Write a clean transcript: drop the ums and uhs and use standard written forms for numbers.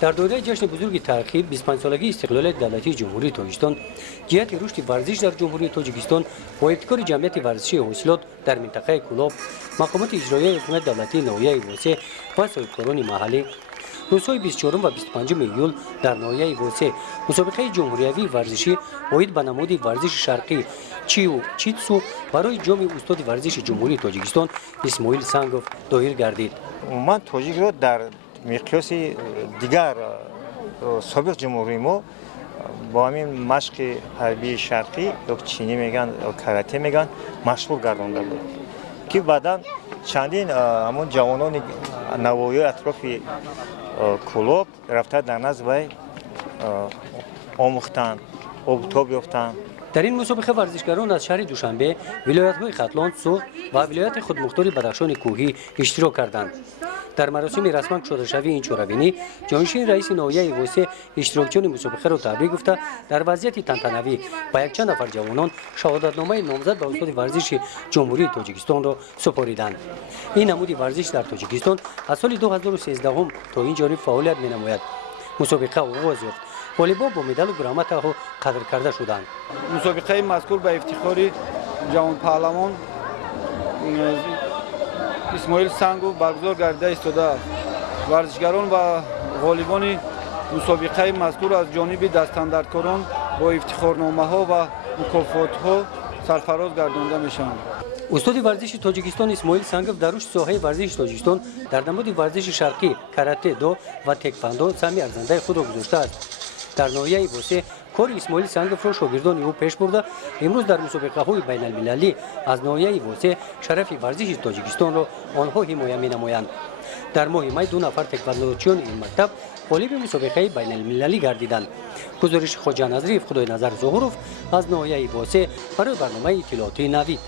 در دوره جشن بزرگ تاریخی 25 سالگی استقلال دولتی جمهوری تاجیکستان جهت رشد ورزش در جمهوری تاجیکستان با ابتکار جمعیت ورزشی حاصلات در منطقه کولاب مقامات اجرایی حکومت دولتی ناحیه واسه و صاحبکاران محلی روزهای 24 و 25 ایول در ناحیه واسه مسابقه جمهوری ورزشی واحد به نماد ورزش شرقی چیتسو برای جام استاد ورزش جمهوری تاجیکستان اسماعیل سنگوف دایر گردید. من تاجیک رو در مقیاس دیگر سابق جمهوری ما با همین مشق حربی شرقی یا چینی میگن یا کاراته میگن مشغول گردانده بود که بعدا چندین همون جوانان نوایی اطراف کلوب رفته در نزد وی آموختند آبتاب یافتند. در این مسابقه ورزشکاران از شهر دوشنبه، ولایت‌های ختلان، سوخ و ولایت خودمختار بدخشان کوهی اشتراک کردند. در مراسم رسما شادرشوی این چهاربینی، جانشین رئیس ناحیه واسه اشتراکیان مسابقه را تبریک گفته در وضعیت تنتنوی با یک چند نفر جوانان شهادتنامه نامزد به استاد ورزش جمهوری تاجیکستان را سپاریدند. این نمود ورزش در تاجیکستان از سال 2013 تا این جانب فعالیت می‌نماید. مسابقه آغاز یافت. والیبال با مدال و گرامت ها قدر کرده شدند. مسابقه مذکور به افتخار جوان پهلوان اسماعیل سنگوف برگزار گردیده ایستاده. ورزشگران و غالبان مسابقه مذکور از جانب دستاندرکاران با افتخارنامه ها و مکافات ها سرفراز گردانده میشوند. استاد ورزش تاجیکستان اسماعیل سنگوف در رشد ساحه ورزش تاجیکستان در نماد ورزش شرقی کاراته دو و تکواندو سهمی ارزنده خود را گذاشته است. در ناحیه واسه کار اسماعیل سنگوف را شاگردان او پیش برده امروز در مسابقه های بین المللی از ناحیه واسه شرف ورزش تاجیکستان را آنها حمایت می‌نمایند. در ماه می 2 نفر تکواندوچیان این مکتب غالب مسابقه بین المللی گردیدند. گزارش خواجه نظری خدای نظر ظهوروف از ناحیه واسه برای برنامه اطلاعاتی نوید.